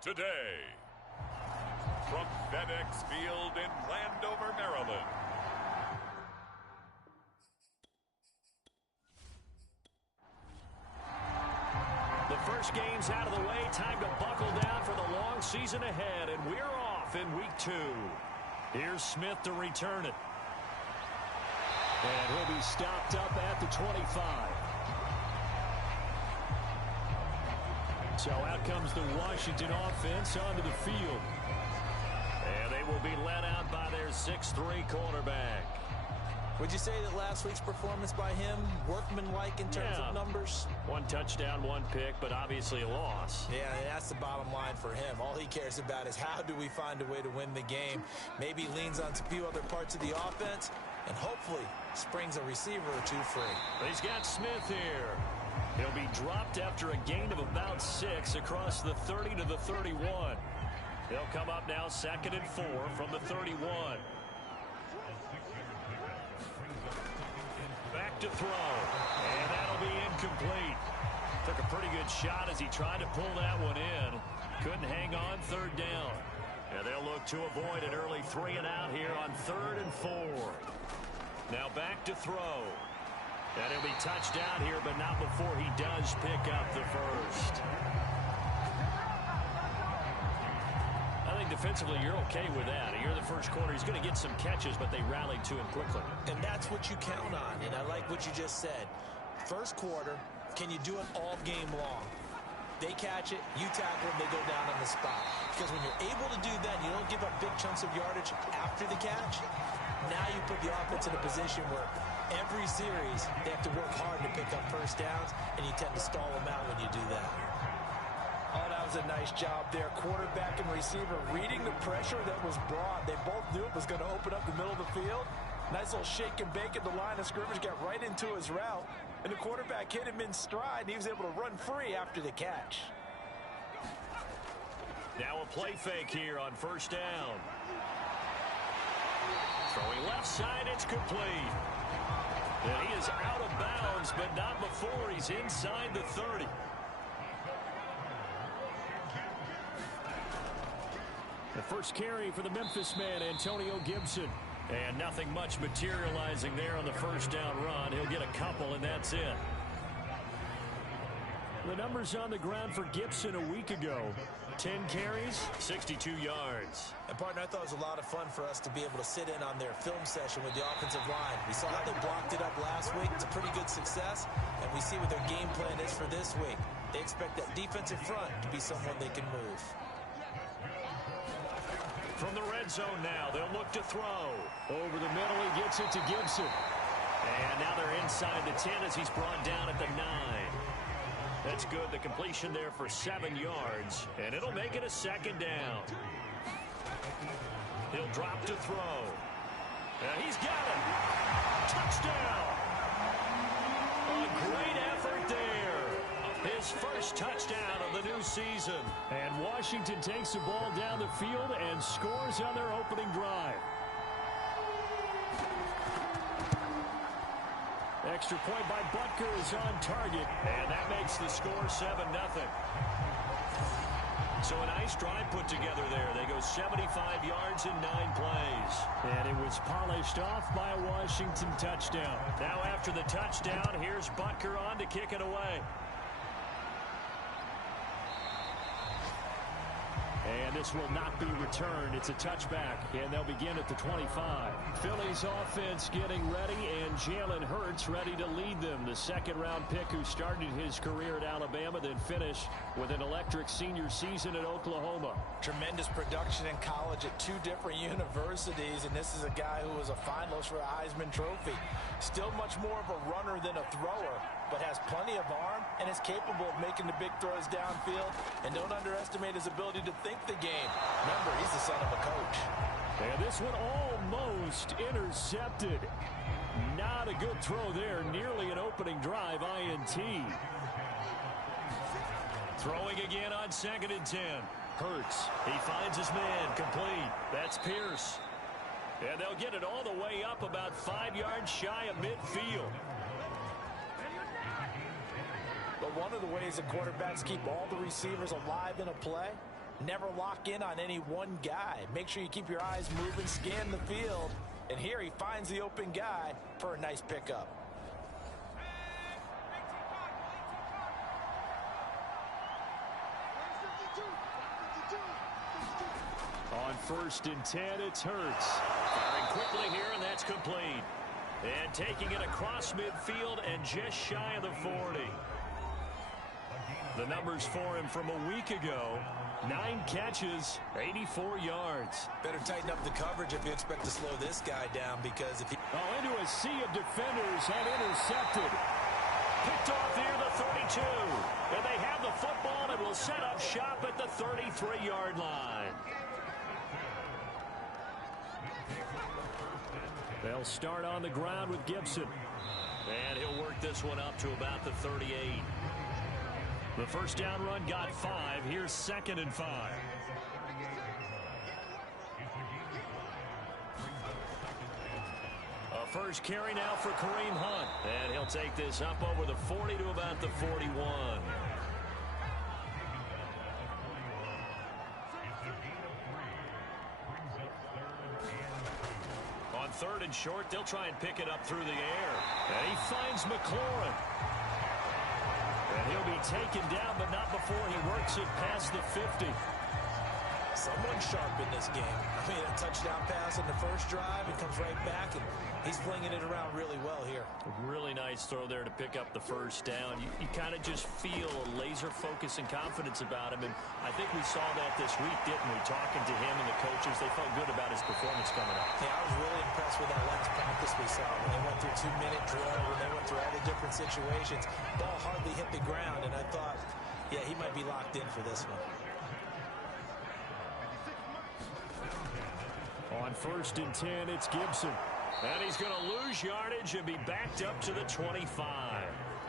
today. From FedEx Field in Landover, Maryland. The first game's out of the way. Time to buckle down for the long season ahead, and we're off in week 2. Here's Smith to return it. And he'll be stopped up at the 25. So out comes the Washington offense onto the field. And they will be led out by their 6'3" quarterback. Would you say that last week's performance by him, workmanlike in terms of numbers? 1 touchdown, 1 pick, but obviously a loss. Yeah, that's the bottom line for him. All he cares about is how do we find a way to win the game. Maybe leans on a few other parts of the offense, and hopefully springs a receiver or 2 free. He's got Smith here. He'll be dropped after a gain of about 6 across the 30 to the 31. He'll come up now 2nd and 4 from the 31. Back to throw, and that'll be incomplete. Took a pretty good shot as he tried to pull that one in. Couldn't hang on 3rd down. And they'll look to avoid an early 3 and out here on 3rd and 4. Now back to throw. And he'll be touched down here, but not before he does pick up the first. I think defensively you're okay with that. Here in the first quarter, he's going to get some catches, but they rallied to him quickly. And that's what you count on, and I like what you just said. First quarter, can you do it all game long? They catch it, you tackle them, they go down on the spot. Because when you're able to do that, you don't give up big chunks of yardage after the catch. Now you put the offense in a position where every series they have to work hard to pick up first downs, and you tend to stall them out when you do that. Oh, that was a nice job there. Quarterback and receiver reading the pressure that was brought. They both knew it was going to open up the middle of the field. Nice little shake and bake at the line of scrimmage, got right into his route. And the quarterback hit him in stride, and he was able to run free after the catch. Now a play fake here on 1st down. Throwing left side, it's complete. And he is out of bounds, but not before he's inside the 30. The first carry for the Memphis man, Antonio Gibson. And nothing much materializing there on the 1st down run. He'll get a couple, and that's it. The numbers on the ground for Gibson a week ago. 10 carries, 62 yards. And, partner, I thought it was a lot of fun for us to be able to sit in on their film session with the offensive line. We saw how they blocked it up last week. It's a pretty good success, and we see what their game plan is for this week. They expect that defensive front to be someone they can move. From the red zone now, they'll look to throw. Over the middle, he gets it to Gibson. And now they're inside the 10 as he's brought down at the 9. That's good. The completion there for 7 yards. And it'll make it a 2nd down. He'll drop to throw. And he's got it. Touchdown. A great effort there. His first touchdown of the new season. And Washington takes the ball down the field and scores on their opening drive. Extra point by Butker is on target, and that makes the score 7-0. So a nice drive put together there. They go 75 yards in 9 plays. And it was polished off by a Washington touchdown. Now after the touchdown, here's Butker on to kick it away. And this will not be returned. It's a touchback, and they'll begin at the 25. Philly's offense getting ready, and Jalen Hurts ready to lead them. The 2nd-round pick who started his career at Alabama, then finished with an electric senior season at Oklahoma. Tremendous production in college at 2 different universities, and this is a guy who was a finalist for a Heisman Trophy. Still much more of a runner than a thrower, but has plenty of arm and is capable of making the big throws downfield. And don't underestimate his ability to think the game. Remember, he's the son of a coach. And this one almost intercepted. Not a good throw there. Nearly an opening drive INT. Throwing again on 2nd and 10. Hurts. He finds his man. Complete. That's Pierce. And they'll get it all the way up about 5 yards shy of midfield. But one of the ways that quarterbacks keep all the receivers alive in a play Never lock in on any one guy. Make sure you keep your eyes moving, scan the field. And here he finds the open guy for a nice pickup. On 1st and 10, it's Hurts. Firing quickly here, and that's complete. And taking it across midfield and just shy of the 40. The numbers for him from a week ago: 9 catches, 84 yards. Better tighten up the coverage if you expect to slow this guy down, because if he... Into a sea of defenders and intercepted. Picked off near the 32. And they have the football and will set up shop at the 33-yard line. They'll start on the ground with Gibson. And he'll work this one up to about the 38. The first down run got 5. Here's 2nd and 5. A first carry now for Kareem Hunt. And he'll take this up over the 40 to about the 41. On 3rd and short, they'll try and pick it up through the air. And he finds McLaurin. And he'll be taken down, but not before he works it past the 50. Someone sharp in this game. I mean, a touchdown pass in the first drive, and comes right back, and he's flinging it around really well here. Really nice throw there to pick up the first down. You kind of just feel a laser focus and confidence about him, and I think we saw that this week, didn't we? Talking to him and the coaches, they felt good about his performance coming up. Yeah, I was really impressed with that last practice we saw when they went through 2-minute drill, when they went through all the different situations. Ball hardly hit the ground, and I thought, yeah, he might be locked in for this one. On 1st and 10, it's Gibson. And he's going to lose yardage and be backed up to the 25.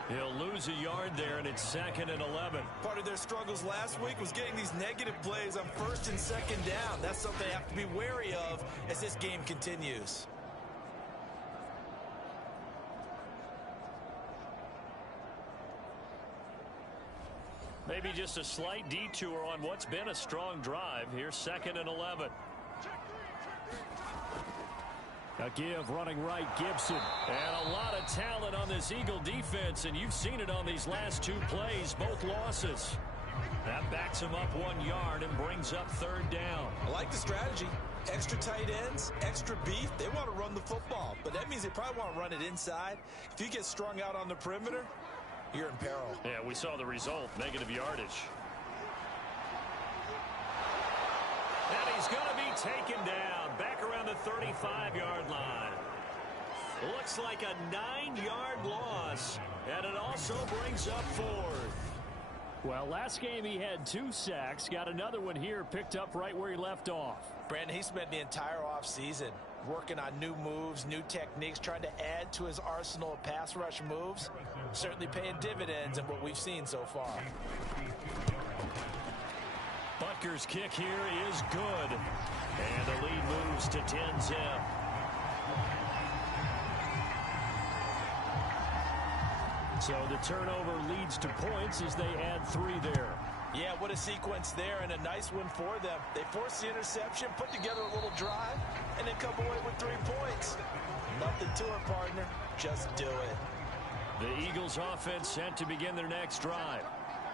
He'll lose a yard there, and it's 2nd and 11. Part of their struggles last week was getting these negative plays on 1st and 2nd down. That's something they have to be wary of as this game continues. Maybe just a slight detour on what's been a strong drive. Here's 2nd and 11. A give running right, Gibson. And a lot of talent on this Eagle defense, and you've seen it on these last 2 plays, both losses. That backs him up 1 yard and brings up 3rd down. I like the strategy. Extra tight ends, extra beef. They want to run the football, but that means they probably want to run it inside. If you get strung out on the perimeter, you're in peril. Yeah, we saw the result, negative yardage. And he's going to be taken down back around the 35-yard line. Looks like a 9-yard loss, and it also brings up 4th. Well, last game he had 2 sacks, got another one here, picked up right where he left off. Brandon, he spent the entire offseason working on new moves, new techniques, trying to add to his arsenal of pass rush moves. Certainly paying dividends in what we've seen so far. Butker's kick here is good. And the lead moves to 10-zip. So the turnover leads to points as they add 3 there. Yeah, what a sequence there, and a nice one for them. They forced the interception, put together a little drive, and then come away with 3 points. Nothing to it, partner. Just do it. The Eagles offense set to begin their next drive.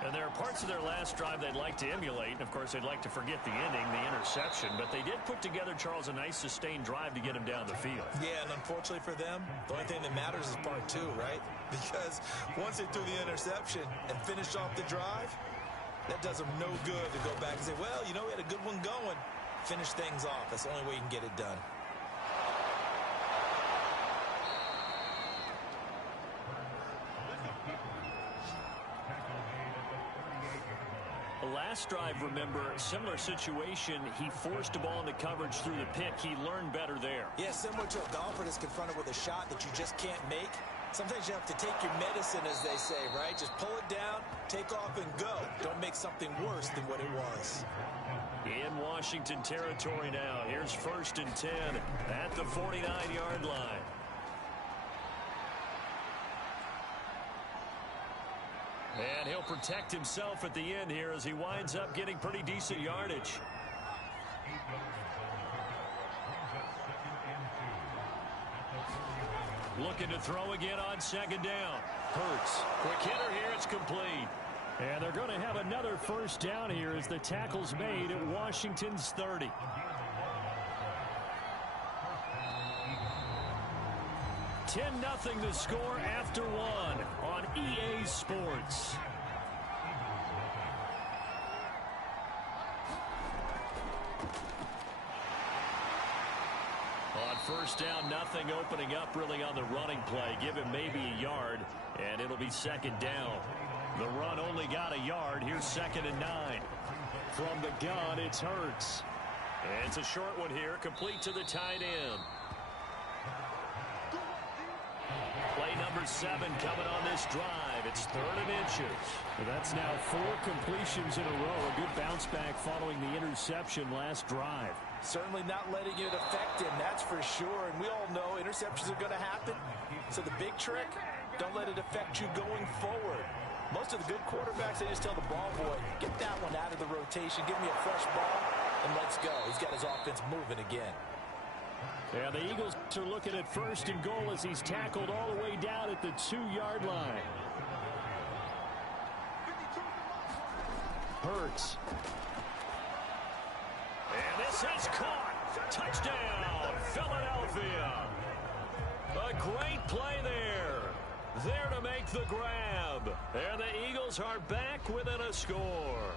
And there are parts of their last drive they'd like to emulate. And, of course, they'd like to forget the ending, the interception. But they did put together, Charles, a nice sustained drive to get him down the field. Yeah, and unfortunately for them, the only thing that matters is part 2, right? Because once they threw the interception and finished off the drive, that does them no good to go back and say, well, you know, we had a good one going. Finish things off. That's the only way you can get it done. The last drive, remember, similar situation. He forced a ball into coverage through the pick. He learned better there. Yeah, similar to a golfer that's confronted with a shot that you just can't make. Sometimes you have to take your medicine, as they say, right? Just pull it down, take off, and go. Don't make something worse than what it was. In Washington territory now. Here's 1st and 10 at the 49-yard line. And he'll protect himself at the end here as he winds up getting pretty decent yardage. Looking to throw again on second down. Hurts. Quick hitter here. It's complete. And they're going to have another first down here as the tackle's made at Washington's 30. $10-0 the score after one on EA Sports. On first down, nothing opening up really on the running play. Give him maybe a yard, and it'll be second down. The run only got a yard. Here's 2nd and 9. From the gun, it's Hurts. And it's a short one here, complete to the tight end. Play number 7 coming on this drive. It's 3rd and inches. That's now 4 completions in a row. A good bounce back following the interception last drive. Certainly not letting it affect him, that's for sure. And we all know interceptions are going to happen. So the big trick, don't let it affect you going forward. Most of the good quarterbacks, they just tell the ball boy, get that one out of the rotation, give me a fresh ball, and let's go. He's got his offense moving again. Yeah, the Eagles are looking at 1st and goal as he's tackled all the way down at the 2-yard line. Hurts. And this is caught. Touchdown, Philadelphia. A great play there. There to make the grab. And the Eagles are back within a score.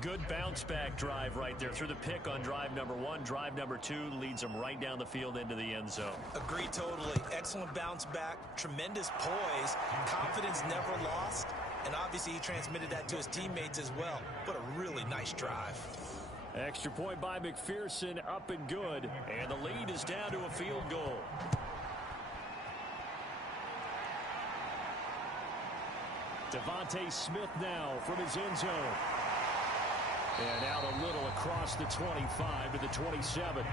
Good bounce back drive right there through the pick on drive number 1. Drive number 2 leads them right down the field into the end zone. Agree totally. Excellent bounce back. Tremendous poise. Confidence never lost. And obviously he transmitted that to his teammates as well. What a really nice drive. Extra point by McPherson, up and good. And the lead is down to a field goal. Devontae Smith now from his end zone. And out a little across the 25 to the 27.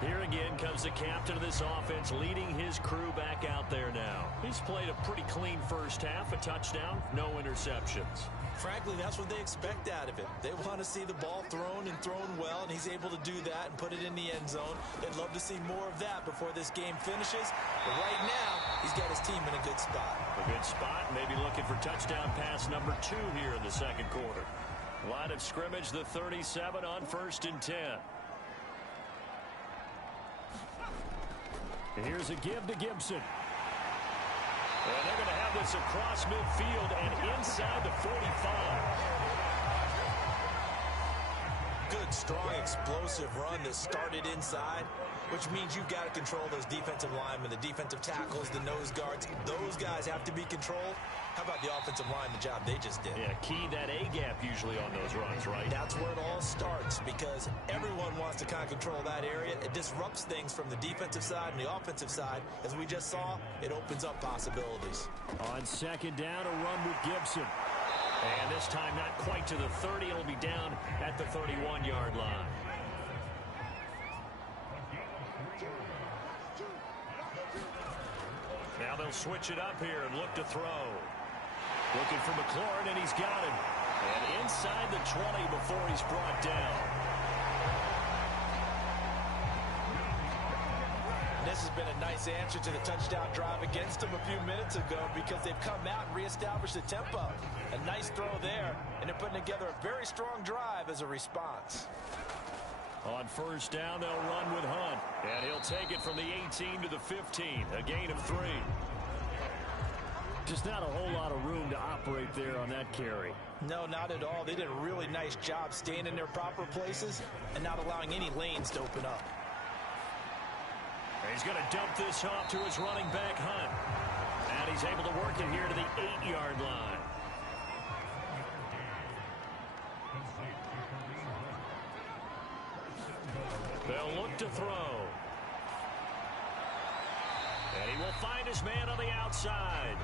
Here again comes the captain of this offense, leading his crew back out there now. He's played a pretty clean first half, a touchdown, no interceptions. Frankly, that's what they expect out of him. They want to see the ball thrown and thrown well, and he's able to do that and put it in the end zone. They'd love to see more of that before this game finishes. But right now, he's got his team in a good spot. A good spot, maybe looking for touchdown pass number 2 here in the second quarter. Line of scrimmage, the 37 on 1st and 10. Here's a give to Gibson. And they're going to have this across midfield and inside the 45. Good, strong, explosive run that started inside, which means you've got to control those defensive linemen, the defensive tackles, the nose guards. Those guys have to be controlled. How about the offensive line, the job they just did? Yeah, key that A-gap usually on those runs, right? That's where it all starts because everyone wants to kind of control that area. It disrupts things from the defensive side and the offensive side. As we just saw, it opens up possibilities. On second down, a run with Gibson. And this time not quite to the 30. It'll be down at the 31-yard line. Now they'll switch it up here and look to throw. Looking for McLaurin, and he's got him. And inside the 20 before he's brought down. This has been a nice answer to the touchdown drive against them a few minutes ago because they've come out and reestablished the tempo. A nice throw there, and they're putting together a very strong drive as a response. On first down, they'll run with Hunt. And he'll take it from the 18 to the 15. A gain of 3. Just not a whole lot of room to operate there on that carry. No, not at all. They did a really nice job staying in their proper places and not allowing any lanes to open up. He's going to dump this off to his running back, Hunt. And he's able to work it here to the 8-yard line. They'll look to throw. And he will find his man on the outside.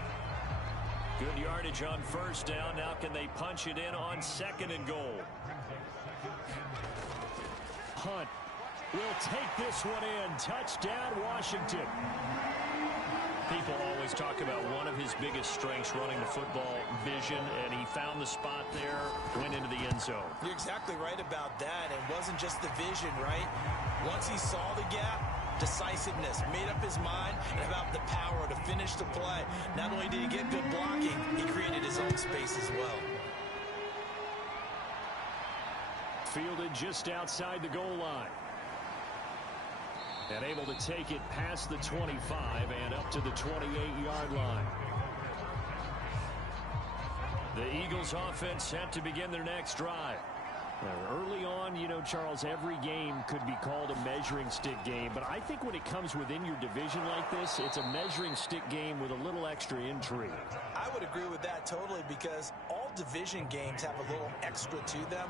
Good yardage on first down. Now can they punch it in on second and goal? Hunt will take this one in. Touchdown, Washington. People always talk about one of his biggest strengths running the football, vision, and he found the spot there, went into the end zone. You're exactly right about that. It wasn't just the vision, right? Once he saw the gap, decisiveness, made up his mind, and about the power to finish the play. Not only did he get good blocking, he created his own space as well. Fielded just outside the goal line. And able to take it past the 25 and up to the 28-yard line. The Eagles offense set to begin their next drive. Now, early on, you know, Charles, every game could be called a measuring stick game. But I think when it comes within your division like this, it's a measuring stick game with a little extra intrigue. I would agree with that totally because all division games have a little extra to them.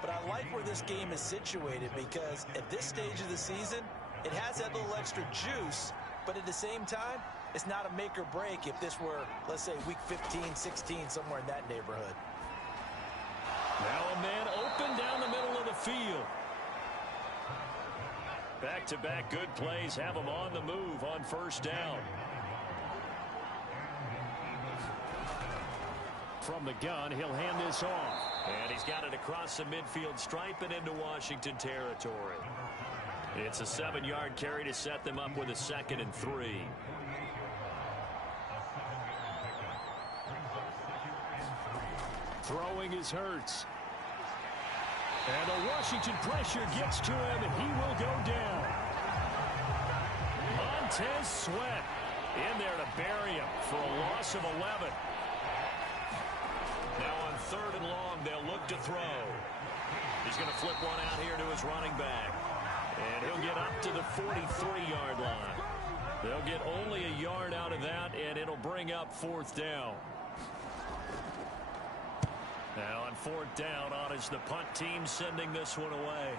But I like where this game is situated because at this stage of the season, it has that little extra juice, but at the same time, it's not a make or break if this were, let's say, week 15, 16, somewhere in that neighborhood. Now a man open down the middle of the field. Back-to-back good plays have him on the move on first down. From the gun, he'll hand this off. And he's got it across the midfield stripe and into Washington territory. It's a 7-yard carry to set them up with a 2nd and 3. Throwing is Hurts. And the Washington pressure gets to him, and he will go down. Montez Sweat in there to bury him for a loss of 11. Now on 3rd and long, they'll look to throw. He's going to flip one out here to his running back. And he'll get up to the 43-yard line. They'll get only a yard out of that, and it'll bring up 4th down. Now on 4th down, on is the punt team sending this one away.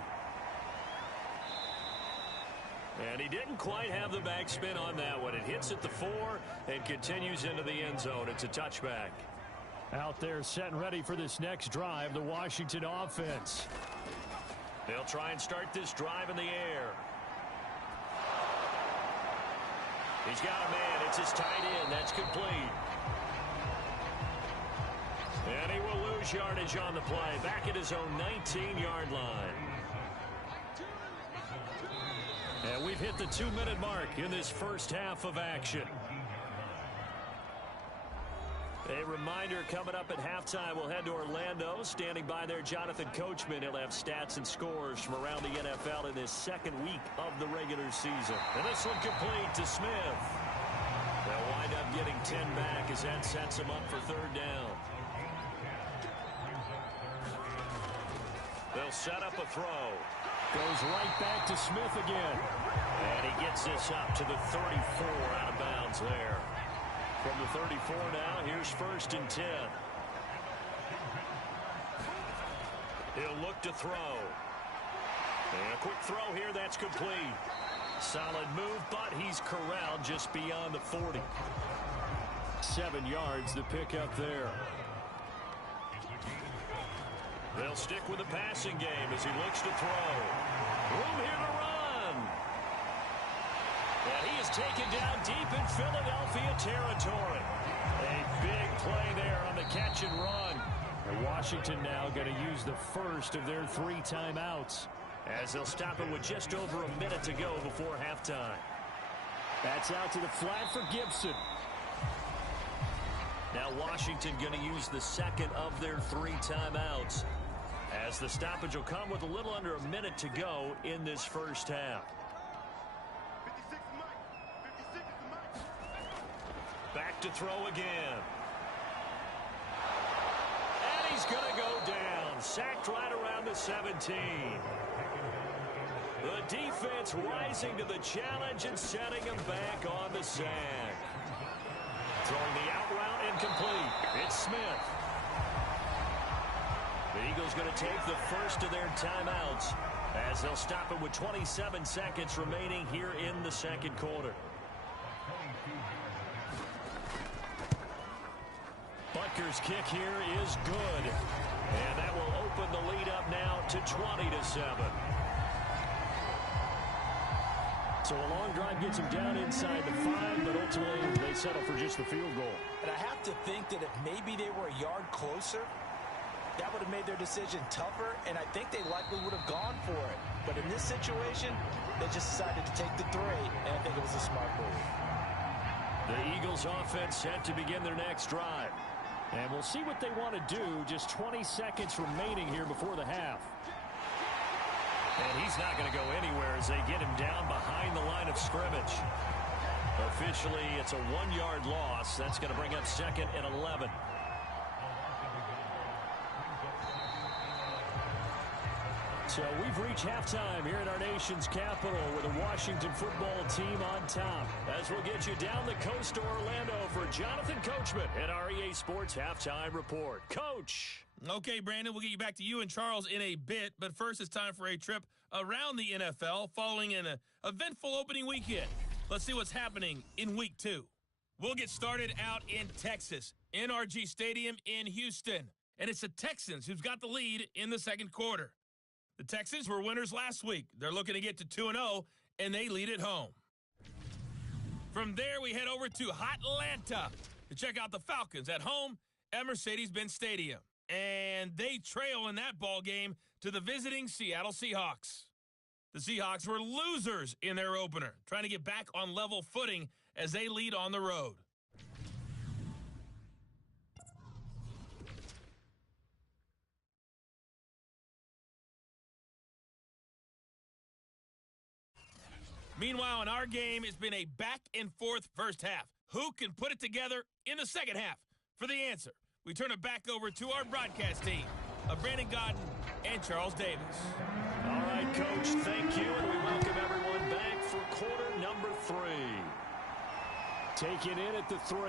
And he didn't quite have the backspin on that one. It hits at the 4 and continues into the end zone. It's a touchback. Out there set and ready for this next drive, the Washington offense. They'll try and start this drive in the air. He's got a man. It's his tight end. That's complete. And he will lose yardage on the play. Back at his own 19-yard line. And we've hit the 2-minute mark in this first half of action. A reminder coming up at halftime, we'll head to Orlando. Standing by there, Jonathan Coachman. He'll have stats and scores from around the NFL in this 2nd week of the regular season. And this one complete to Smith. They'll wind up getting 10 back as that sets him up for 3rd down. They'll set up a throw. Goes right back to Smith again. And he gets this up to the 34 out of bounds there. From the 34 now, here's 1st and 10. He'll look to throw. And a quick throw here, that's complete. Solid move, but he's corralled just beyond the 40. 7 yards the pickup there. They'll stick with the passing game as he looks to throw. Room here to run. And he is taken down deep in Philadelphia territory. A big play there on the catch and run. And Washington now going to use the first of their 3 timeouts. As they'll stop it with just over a minute to go before halftime. That's out to the flat for Gibson. Now Washington going to use the 2nd of their 3 timeouts. As the stoppage will come with a little under a minute to go in this first half. Back to throw again. And he's going to go down. Sacked right around the 17. The defense rising to the challenge and setting him back on the sack. Throwing the out route incomplete. It's Smith. The Eagles going to take the first of their timeouts as they'll stop it with 27 seconds remaining here in the 2nd quarter. Butker's kick here is good. And that will open the lead up now to 20-7. So a long drive gets them down inside the 5, but ultimately they settle for just the field goal. And I have to think that if maybe they were a yard closer, that would have made their decision tougher, and I think they likely would have gone for it. But in this situation, they just decided to take the 3, and I think it was a smart move. The Eagles offense set to begin their next drive. And we'll see what they want to do. Just 20 seconds remaining here before the half. And he's not going to go anywhere as they get him down behind the line of scrimmage. Officially, it's a 1-yard loss. That's going to bring up 2nd and 11. So we've reached halftime here at our nation's capital with the Washington football team on top. As we'll get you down the coast to Orlando for Jonathan Coachman at our EA Sports Halftime Report. Coach. Okay, Brandon, we'll get you back to you and Charles in a bit, but first it's time for a trip around the NFL following an eventful opening weekend. Let's see what's happening in Week 2. We'll get started out in Texas, NRG Stadium in Houston, and it's the Texans who've got the lead in the second quarter. The Texans were winners last week. They're looking to get to 2-0, and they lead at home. From there, we head over to Atlanta to check out the Falcons at home at Mercedes-Benz Stadium. And they trail in that ball game to the visiting Seattle Seahawks. The Seahawks were losers in their opener, trying to get back on level footing as they lead on the road. Meanwhile, in our game, it's been a back-and-forth first half. Who can put it together in the second half? For the answer, we turn it back over to our broadcast team of Brandon Godden and Charles Davis. All right, Coach, thank you, and we welcome everyone back for quarter number 3. Taken in at the 3.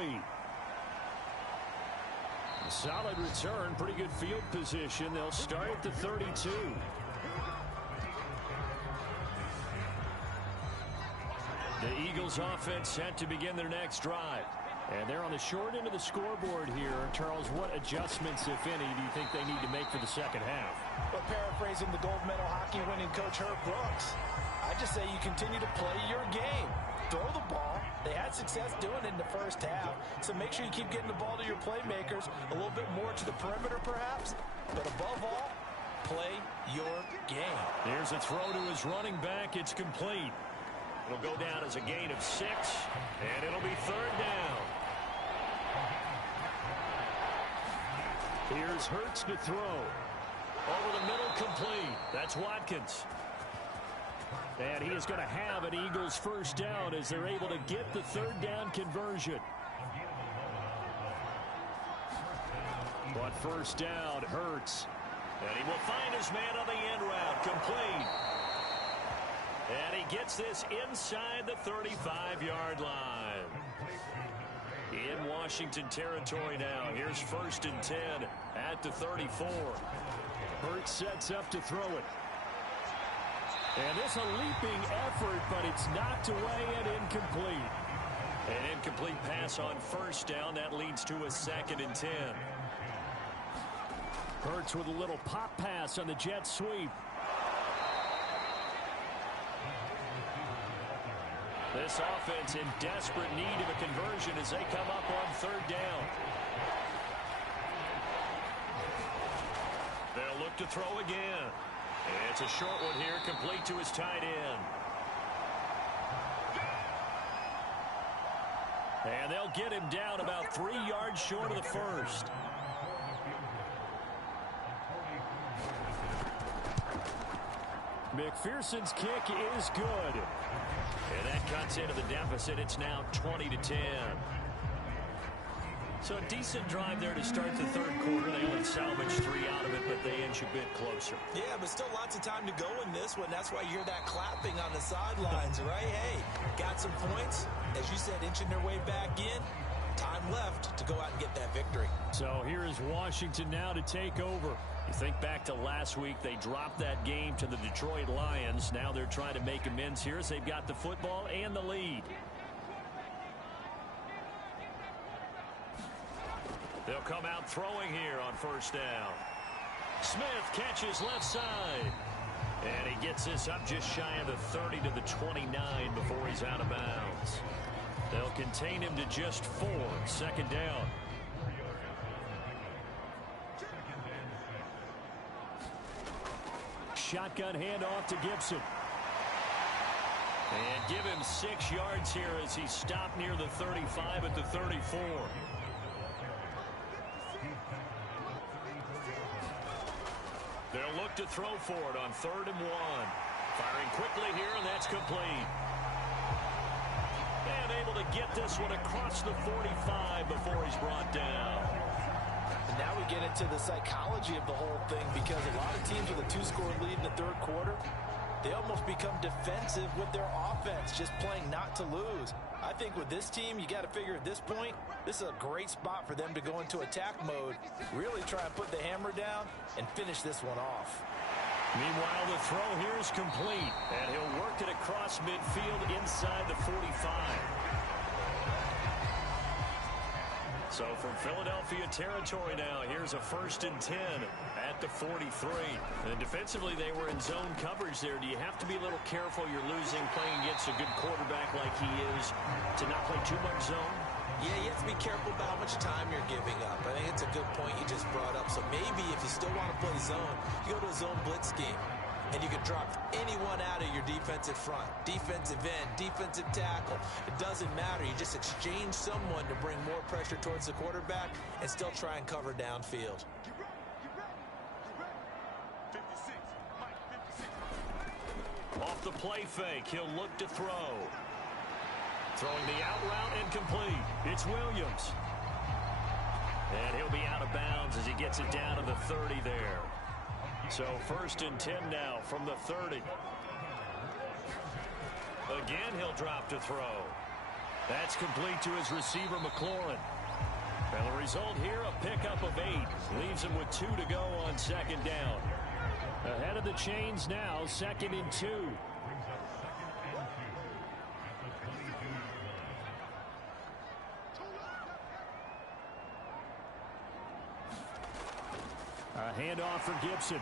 A solid return, pretty good field position. They'll start at the 32. The Eagles offense set to begin their next drive. And they're on the short end of the scoreboard here. Charles, what adjustments, if any, do you think they need to make for the second half? Well, paraphrasing the gold medal hockey winning coach Herb Brooks, I just say you continue to play your game. Throw the ball. They had success doing it in the first half, so make sure you keep getting the ball to your playmakers, a little bit more to the perimeter perhaps, but above all, play your game. Here's a throw to his running back. It's complete. It'll go down as a gain of 6, and it'll be 3rd down. Here's Hurts to throw. Over the middle, complete. That's Watkins. And he is going to have an Eagles first down as they're able to get the 3rd down conversion. But first down, Hurts. And he will find his man on the end route. Complete. And he gets this inside the 35-yard line. In Washington territory now. Here's 1st and 10 at the 34. Hurts sets up to throw it. And this a leaping effort, but it's knocked away and incomplete. An incomplete pass on first down. That leads to a 2nd and 10. Hurts with a little pop pass on the jet sweep. This offense in desperate need of a conversion as they come up on 3rd down. They'll look to throw again. It's a short one here, complete to his tight end. And they'll get him down about 3 yards short of the first. McPherson's kick is good. And that cuts into the deficit. It's now 20-10. So a decent drive there to start the 3rd quarter. They only salvaged 3 out of it, but they inch a bit closer. Yeah, but still lots of time to go in this one. That's why you hear that clapping on the sidelines, right? Hey, got some points. As you said, inching their way back in. Time left to go out and get that victory. So here is Washington now to take over. You think back to last week, they dropped that game to the Detroit Lions. Now they're trying to make amends here as they've got the football and the lead. They'll come out throwing here on 1st down. Smith catches left side. And he gets this up just shy of the 30 to the 29 before he's out of bounds. They'll contain him to just 4. Second down. Shotgun handoff to Gibson. And give him 6 yards here as he stopped near the 35 at the 34. They'll look to throw for it on 3rd and 1. Firing quickly here, and that's complete. And able to get this one across the 45 before he's brought down. And now we get into the psychology of the whole thing, because a lot of teams with a 2-score lead in the 3rd quarter, they almost become defensive with their offense, just playing not to lose. I think with this team, you got to figure at this point, this is a great spot for them to go into attack mode, really try and put the hammer down and finish this one off. Meanwhile, the throw here is complete, and he'll work it across midfield inside the 45. So from Philadelphia territory now, here's a 1st and 10 at the 43. And defensively, they were in zone coverage there. Do you have to be a little careful? You're losing, playing against a good quarterback like he is, to not play too much zone? Yeah, you have to be careful about how much time you're giving up. I think it's a good point you just brought up. So maybe if you still want to play zone, you go to a zone blitz scheme. And you can drop anyone out of your defensive front. Defensive end, defensive tackle. It doesn't matter. You just exchange someone to bring more pressure towards the quarterback and still try and cover downfield. Off the play fake, he'll look to throw. Throwing the out route incomplete. It's Williams. And he'll be out of bounds as he gets it down to the 30 there. So 1st and 10 now from the 30. Again, he'll drop to throw. That's complete to his receiver, McLaurin. And the result here, a pickup of 8. Leaves him with 2 to go on 2nd down. Ahead of the chains now, 2nd and 2. A handoff for Gibson.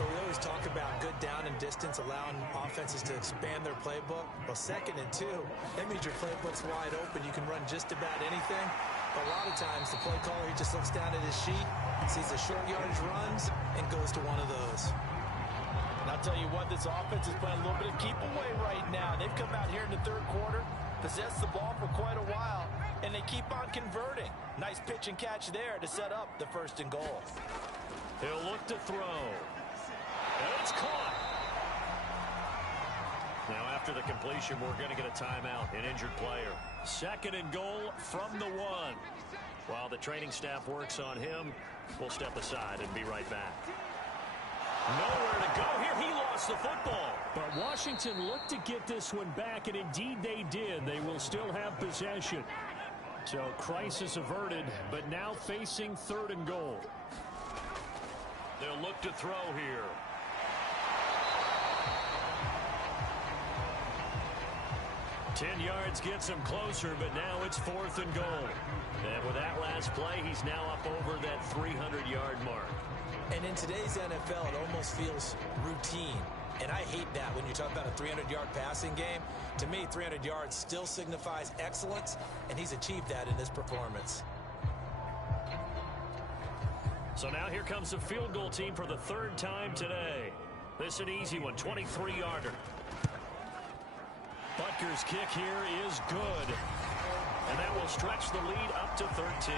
We always talk about good down and distance, allowing offenses to expand their playbook. Well, 2nd and 2, that means your playbook's wide open. You can run just about anything. A lot of times, the play caller, he just looks down at his sheet, sees the short yardage runs, and goes to one of those. And I'll tell you what, this offense is playing a little bit of keep away right now. They've come out here in the 3rd quarter, possessed the ball for quite a while, and they keep on converting. Nice pitch and catch there to set up the 1st and goal. He'll look to throw. And it's caught. Now after the completion, we're going to get a timeout, an injured player. 2nd and goal from the 1. While the training staff works on him, we'll step aside and be right back. Nowhere to go here. He lost the football. But Washington looked to get this one back, and indeed they did. They will still have possession. So crisis averted, but now facing 3rd and goal. They'll look to throw here. Ten yards gets him closer, but now it's 4th and goal. And with that last play, he's now up over that 300-yard mark. And in today's NFL, it almost feels routine. And I hate that when you talk about a 300-yard passing game. To me, 300 yards still signifies excellence, and he's achieved that in this performance. So now here comes the field goal team for the 3rd time today. This is an easy one, 23-yarder. Butker's kick here is good. And that will stretch the lead up to 13.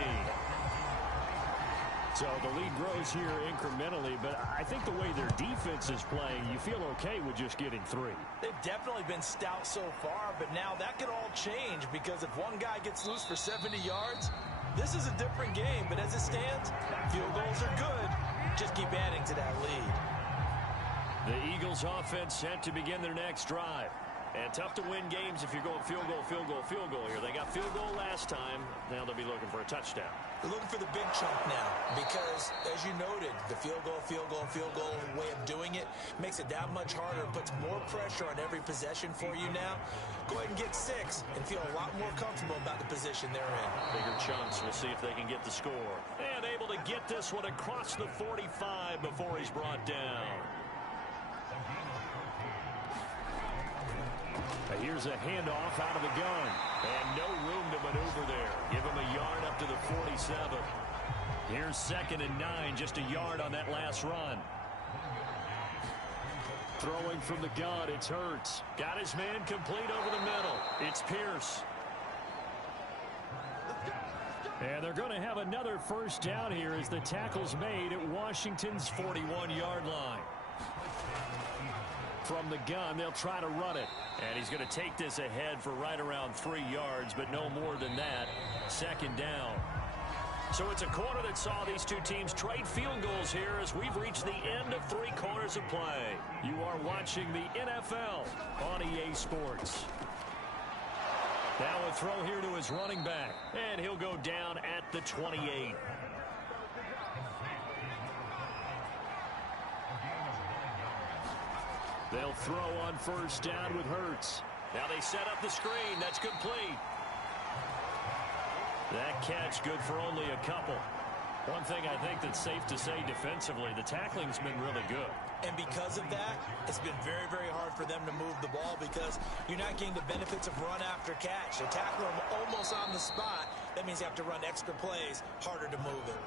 So the lead grows here incrementally, but I think the way their defense is playing, you feel okay with just getting 3. They've definitely been stout so far, but now that could all change, because if one guy gets loose for 70 yards, this is a different game. But as it stands, field goals are good. Just keep adding to that lead. The Eagles offense set to begin their next drive. And tough to win games if you're going field goal, field goal, field goal here. They got field goal last time. Now they'll be looking for a touchdown. They're looking for the big chunk now because, as you noted, the field goal way of doing it makes it that much harder and puts more pressure on every possession for you now. Go ahead and get 6 and feel a lot more comfortable about the position they're in. Bigger chunks. We'll see if they can get the score. And to get this one across the 45 before he's brought down. Here's a handoff out of the gun. And no room to maneuver there. Give him a yard up to the 47. Here's 2nd and 9, just a yard on that last run. Throwing from the gun, it's Hurts. Got his man complete over the middle. It's Pierce. And they're going to have another first down here as the tackle's made at Washington's 41-yard line. From the gun, they'll try to run it. And he's going to take this ahead for right around 3 yards, but no more than that. 2nd down. So it's a quarter that saw these two teams trade field goals here as we've reached the end of 3 quarters of play. You are watching the NFL on EA Sports. Now a throw here to his running back, and he'll go down at the 28. They'll throw on first down with Hurts. Now they set up the screen. That's complete. That catch good for only a couple. One thing I think that's safe to say defensively, the tackling's been really good. And because of that, it's been very, very hard for them to move the ball because you're not getting the benefits of run after catch. They tackle them almost on the spot. That means you have to run extra plays, harder to move it.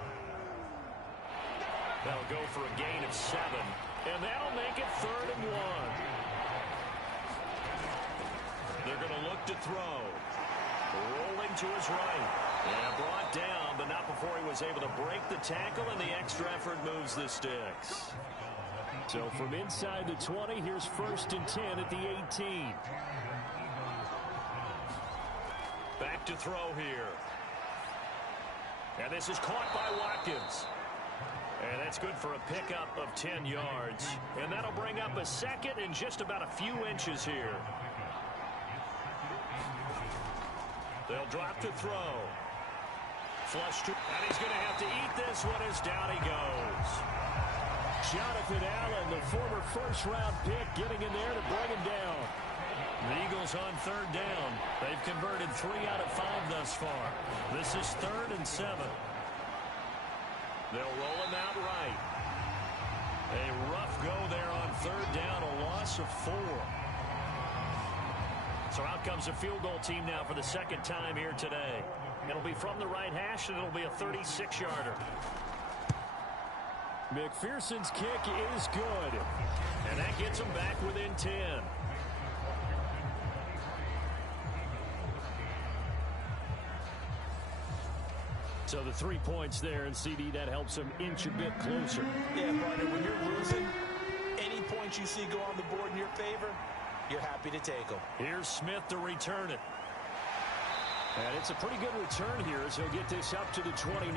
They'll go for a gain of 7, and that'll make it 3rd and 1. They're going to look to throw. Rolling to his right. And brought down, but not before he was able to break the tackle, and the extra effort moves the sticks. So from inside the 20, here's 1st and 10 at the 18. Back to throw here. And this is caught by Watkins. And that's good for a pickup of 10 yards. And that'll bring up a 2nd and just about a few inches here. They'll drop to throw. Flush to, and he's going to have to eat this one as down he goes. Jonathan Allen, the former first-round pick, getting in there to bring him down. The Eagles on 3rd down. They've converted 3 out of 5 thus far. This is 3rd and 7. They'll roll him out right. A rough go there on 3rd down, a loss of 4. So out comes a field goal team now for the 2nd time here today. It'll be from the right hash, and it'll be a 36-yarder. McPherson's kick is good. And that gets them back within 10. So the 3 points there, and CD, that helps them inch a bit closer. Yeah, partner, when you're losing, any points you see go on the board in your favor, you're happy to take them. Here's Smith to return it. And it's a pretty good return here as he'll get this up to the 29.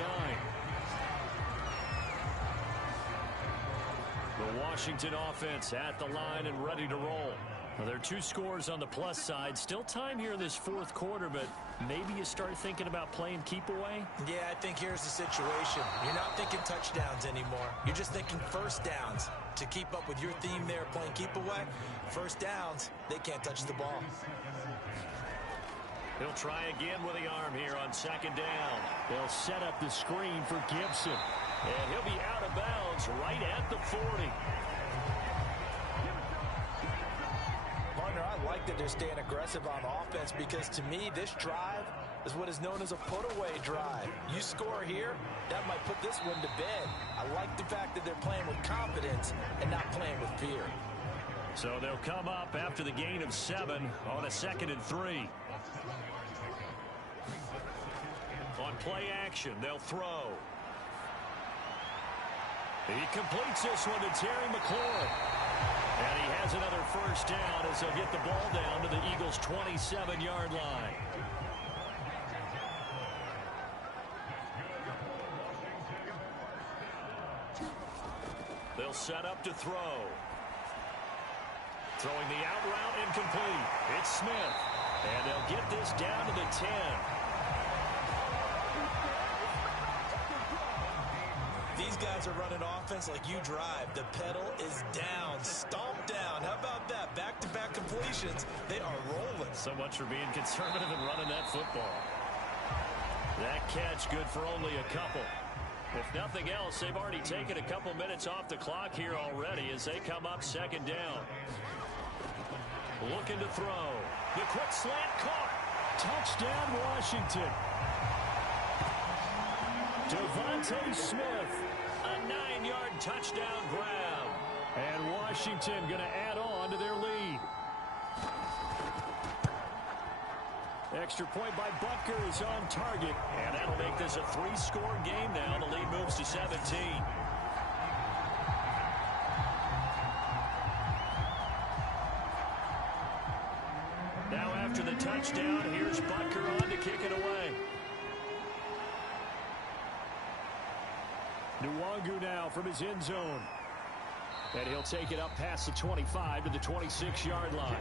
The Washington offense at the line and ready to roll. Well, there are 2 scores on the plus side. Still time here in this 4th quarter, but maybe you start thinking about playing keep away? Yeah, I think here's the situation. You're not thinking touchdowns anymore. You're just thinking first downs. To keep up with your theme there, playing keep away, first downs, they can't touch the ball. He'll try again with the arm here on 2nd down. They'll set up the screen for Gibson. And he'll be out of bounds right at the 40. Partner, I like that they're staying aggressive on offense because to me, this drive is what is known as a put-away drive. You score here, that might put this one to bed. I like the fact that they're playing with confidence and not playing with fear. So they'll come up after the gain of 7 on a 2nd and 3. On play action, they'll throw. He completes this one to Terry McLaurin. And he has another first down as they'll get the ball down to the Eagles' 27-yard line. They'll set up to throw. Throwing the out route incomplete. It's Smith. And they'll get this down to the 10. These guys are running offense like you drive. The pedal is down, stomp down. How about that? Back-to-back completions. They are rolling. So much for being conservative and running that football. That catch good for only a couple. If nothing else, they've already taken a couple minutes off the clock here already as they come up second down. Looking to throw. The quick slant caught. Touchdown, Washington. Devontae Smith. A 9-yard touchdown grab. And Washington going to add on to their lead. Extra point by Butker is on target. And that'll make this a 3-score game now. The lead moves to 17. Now after the touchdown, here's Butker on to kick it away. Nwangu now from his end zone. And he'll take it up past the 25 to the 26-yard line.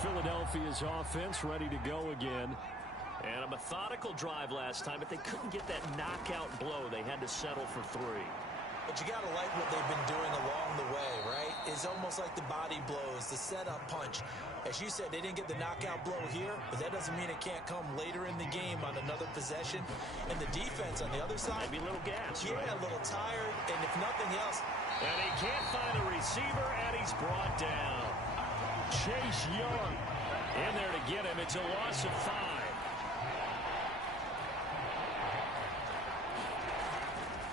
Philadelphia's offense ready to go again. And a methodical drive last time, but they couldn't get that knockout blow. They had to settle for 3. But you got to like what they've been doing along the way, right? It's almost like the body blows, the setup punch. As you said, they didn't get the knockout blow here, but that doesn't mean it can't come later in the game on another possession. And the defense on the other side, maybe a little gas, yeah, right? A little tired, and if nothing else. And he can't find a receiver, and he's brought down. Chase Young in there to get him. It's a loss of 5.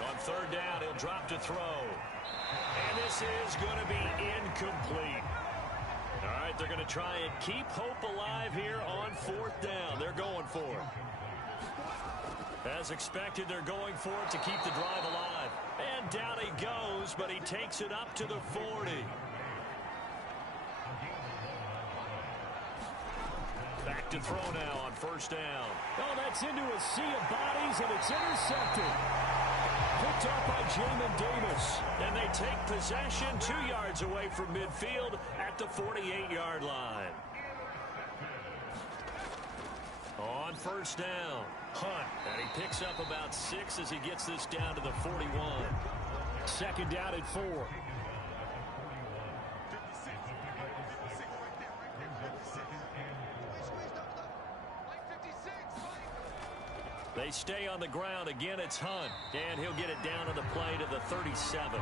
On third down, he'll drop to throw. And this is going to be incomplete. All right, they're going to try and keep hope alive here on 4th down. They're going for it. As expected, they're going for it to keep the drive alive. And down he goes, but he takes it up to the 40. Back to throw now on 1st down. Oh, that's into a sea of bodies, and it's intercepted. Picked up by Jamin Davis. And they take possession 2 yards away from midfield at the 48-yard line. On 1st down, Hunt. And he picks up about 6 as he gets this down to the 41. 2nd down at 4. They stay on the ground. Again, it's Hunt. And he'll get it down on the play to the 37.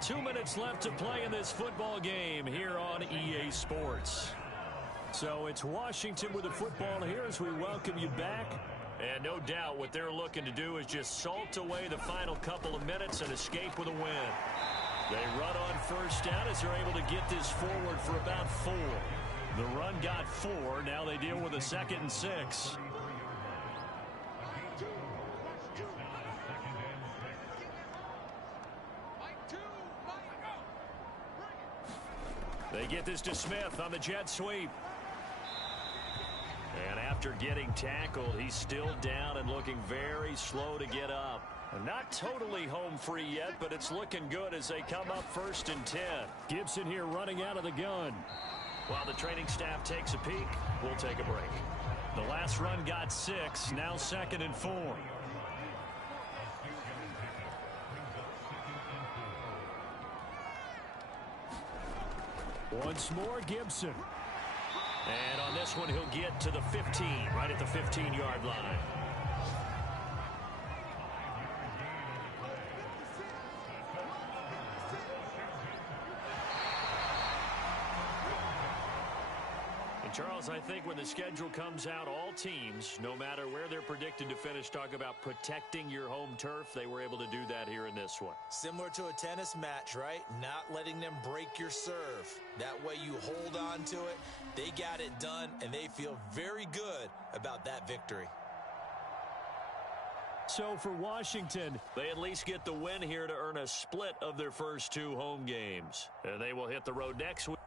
2 minutes left to play in this football game here on EA Sports. So it's Washington with the football here as we welcome you back. And no doubt what they're looking to do is just salt away the final couple of minutes and escape with a win. They run on 1st down as they're able to get this forward for about 4. The run got 4. Now they deal with a 2nd and 6. They get this to Smith on the jet sweep. And after getting tackled, he's still down and looking very slow to get up. Not totally home free yet, but it's looking good as they come up 1st and 10. Gibson here running out of the gun. While the training staff takes a peek, we'll take a break. The last run got 6, now 2nd and 4. Once more, Gibson. And on this one, he'll get to the 15, right at the 15-yard line. Charles, I think when the schedule comes out, all teams, no matter where they're predicted to finish, talk about protecting your home turf. They were able to do that here in this one. Similar to a tennis match, right? Not letting them break your serve. That way you hold on to it. They got it done, and they feel very good about that victory. So for Washington, they at least get the win here to earn a split of their first 2 home games. And they will hit the road next week.